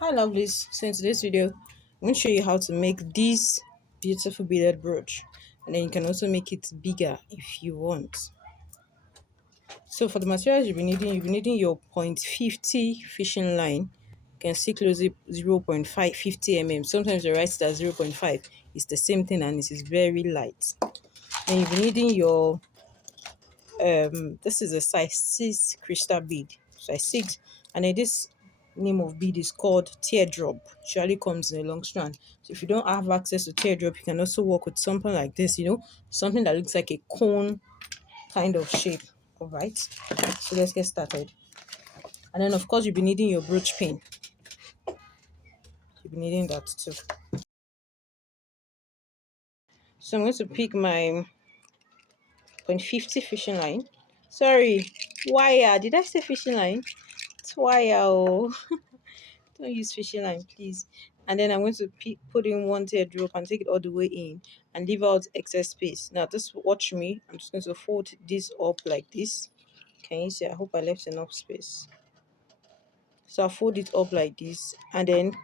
Hi lovelies, so in today's video I'm going to show you how to make this beautiful beaded brooch, and then you can also make it bigger if you want. So for the materials you'll be needing your 0.50 fishing line. You can see closely 0.550 mm. Sometimes they write it as 0.5. It's the same thing and it is very light. And you'll be needing your this is a size 6 crystal bead, size 6, and then this name of bead is called teardrop. Usually comes in a long strand. So if you don't have access to teardrop, you can also work with something like this, something that looks like a cone kind of shape. All right, so let's get started. And then of course you'll be needing your brooch pin. You'll be needing that too. So I'm going to pick my 0.50 fishing line. Sorry, wire. Did I say fishing line? It's wire. Oh. Don't use fishing line, please. And then I'm going to put in one teardrop and take it all the way in and leave out excess space. Now, just watch me. I'm just going to fold this up like this. Can you see? I hope I left enough space. So I fold it up like this, and then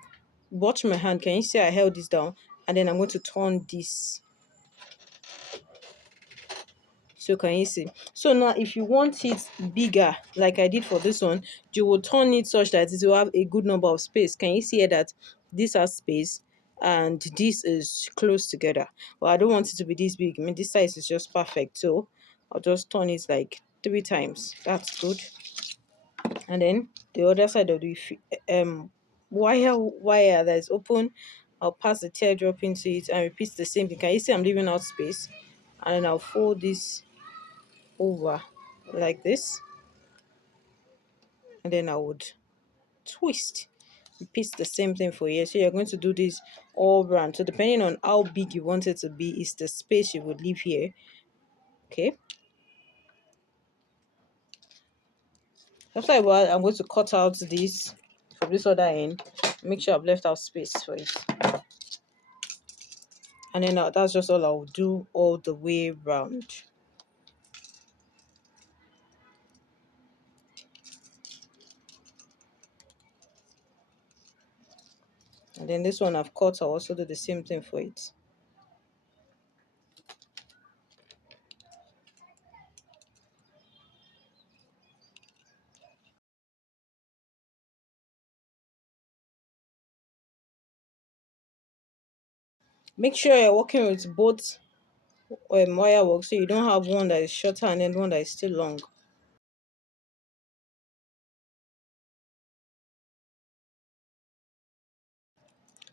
watch my hand. Can you see I held this down? And then I'm going to turn this. So can you see? So now if you want it bigger, like I did for this one, you will turn it such that it will have a good number of space. Can you see here that this has space and this is close together? Well, I don't want it to be this big. I mean, this size is just perfect. So I'll just turn it like 3 times. That's good. And then the other side of the wire that is open, I'll pass the teardrop into it and repeat the same thing. Can you see I'm leaving out space? And then I'll fold this over like this, and then I would twist. Repeat the same thing for here. So you're going to do this all round. So depending on how big you want it to be is the space you would leave here. Okay, after a while I'm going to cut out this from this other end. Make sure I've left out space for it, and then that's just all I'll do all the way round. And then this one I've cut, I'll also do the same thing for it. Make sure you're working with both wire work, so you don't have one that is shorter and then one that is still long.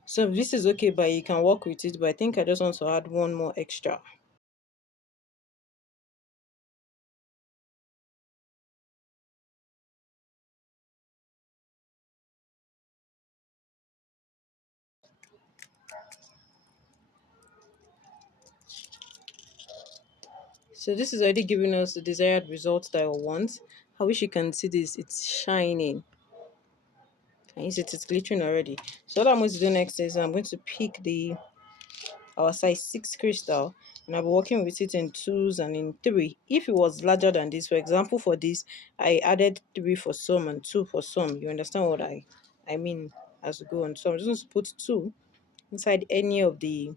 So this is okay, but you can work with it, but I think I just want to add one more extra. So this is already giving us the desired result that I want. I wish you can see this, it's shining. Can you see it's glittering already? So what I'm going to do next is I'm going to pick our size 6 crystal, and I'll be working with it in 2s and in 3. If it was larger than this, for example, for this I added 3 for some and 2 for some. You understand what I mean as we go on. So I'm just going to put 2 inside any of the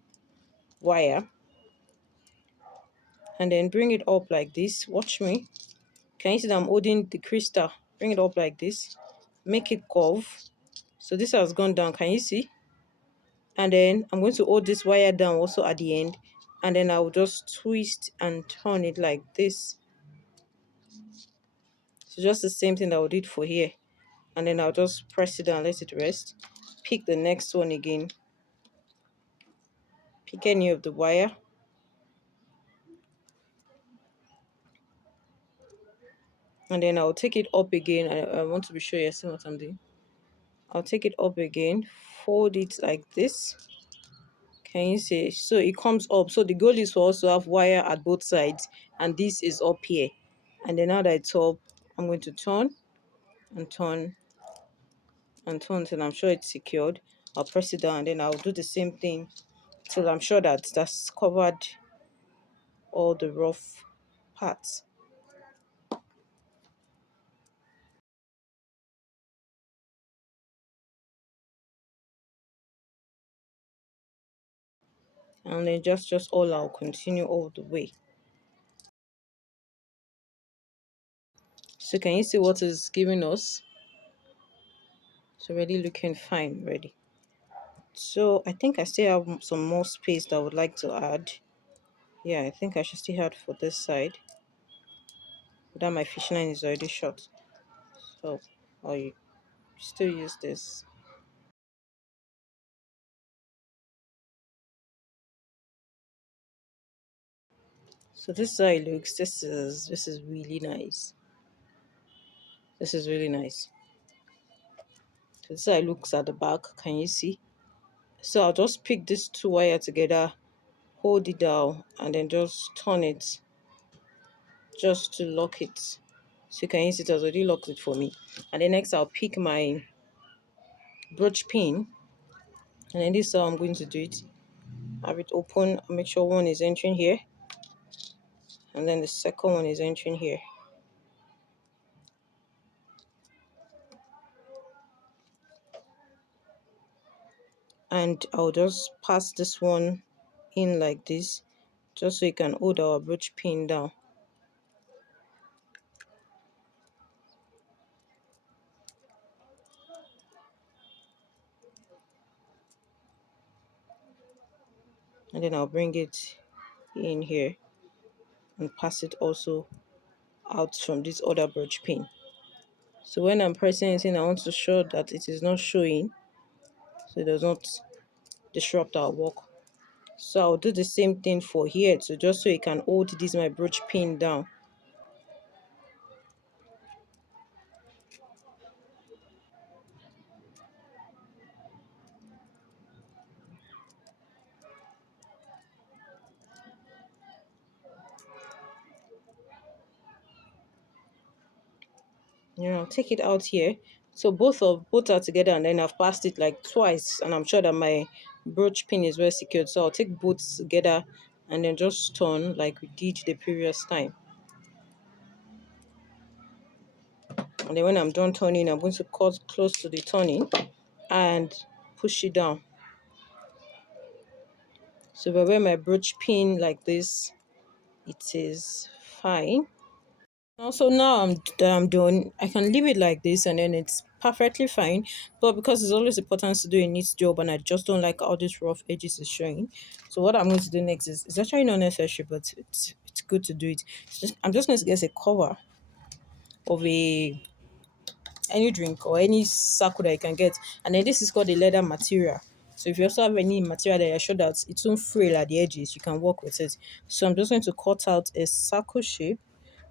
wire, and then bring it up like this. Watch me. Can you see that I'm holding the crystal? Bring it up like this. Make it curve. So this has gone down. Can you see? And then I'm going to hold this wire down also at the end, and then I'll just twist and turn it like this. So just the same thing that I did for here. And then I'll just press it down, let it rest. Pick the next one again. Pick any of the wire. And then I'll take it up again. I want to be sure you see what I'm doing. I'll take it up again, fold it like this. Can you see? So it comes up. So the goal is for us to have wire at both sides, and this is up here. And then now that it's up, I'm going to turn and turn and turn until I'm sure it's secured. I'll press it down, and then I'll do the same thing till I'm sure that that's covered all the rough parts. and then just all I'll continue all the way. So can you see what is giving us? It's already looking fine already. So I think I still have some more space that I would like to add. Yeah, I think I should still add for this side. But that my fishing line is already short. So I'll still use this. So this is how it looks. This is really nice. This is really nice. So this is how it looks at the back. Can you see? So I'll just pick these two wire together, hold it down, and then just turn it just to lock it. So you can use it, has already locked it for me. And then next I'll pick my brooch pin, and then this is how I'm going to do it. Have it open, make sure one is entering here, and then the second one is entering here. And I'll just pass this one in like this, just so you can hold our brooch pin down. And then I'll bring it in here and pass it also out from this other brooch pin. So when I'm pressing anything, I want to show that it is not showing, so it does not disrupt our work. So I'll do the same thing for here too, just so you can hold this my brooch pin down. Take it out here. So both are together, and then I've passed it like twice, and I'm sure that my brooch pin is well secured. So I'll take both together and then just turn like we did the previous time. And then when I'm done turning, I'm going to cut close to the turning and push it down. So if I wear my brooch pin like this, it is fine. Also, now I'm done, I can leave it like this and then it's perfectly fine. But because it's always important to do a neat job, and I just don't like all these rough edges is showing. So what I'm going to do next is, it's actually not necessary, but it's good to do it. I'm just going to get a cover of any drink or any circle that you can get, and then this is called a leather material. So if you also have any material that you're sure that it won't frail at the edges, you can work with it. So I'm just going to cut out a circle shape.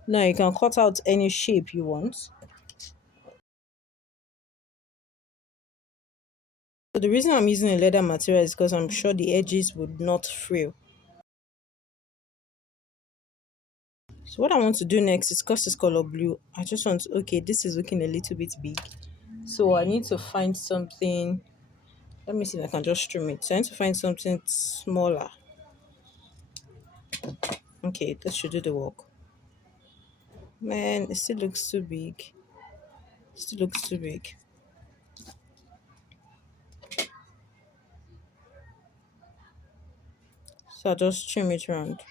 Now you can cut out any shape you want. So the reason I'm using a leather material is because I'm sure the edges would not frail. So what I want to do next is, because it's color blue, I just want to, okay, this is looking a little bit big. So I need to find something. Let me see if I can just trim it. So I need to find something smaller. Okay, that should do the work. Man, it still looks too big. It still looks too big. So I'll just trim it around.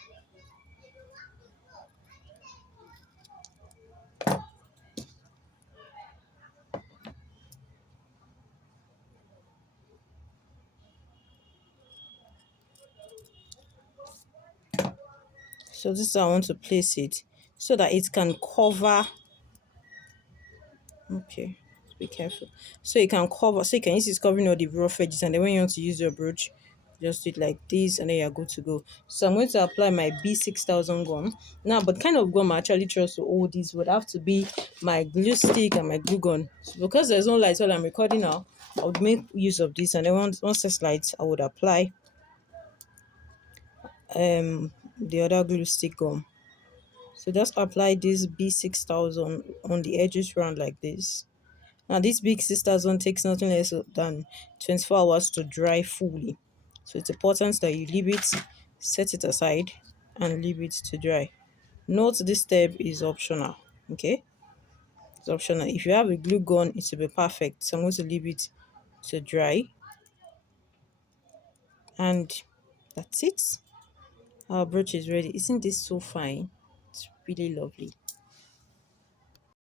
So this is how I want to place it, so that it can cover. Okay, be careful. So you can cover, so you can use this covering all the rough edges, and then when you want to use your brooch, just do it like this, and then you're good to go. So I'm going to apply my B6000 gum now. But kind of gum I actually trust to hold this would have to be my glue stick and my glue gun. So because there's no light while I'm recording now, I would make use of this, and then once there's light, I would apply the other glue stick gum. So just apply this B6000 on the edges round like this. Now this big sisters one takes nothing less than 24 hours to dry fully. So it's important that you leave it, set it aside, and leave it to dry. Note this step is optional. Okay? It's optional. If you have a glue gun, it will be perfect. So I'm going to leave it to dry. And That's it. Our brooch is ready. Isn't this so fine? It's really lovely.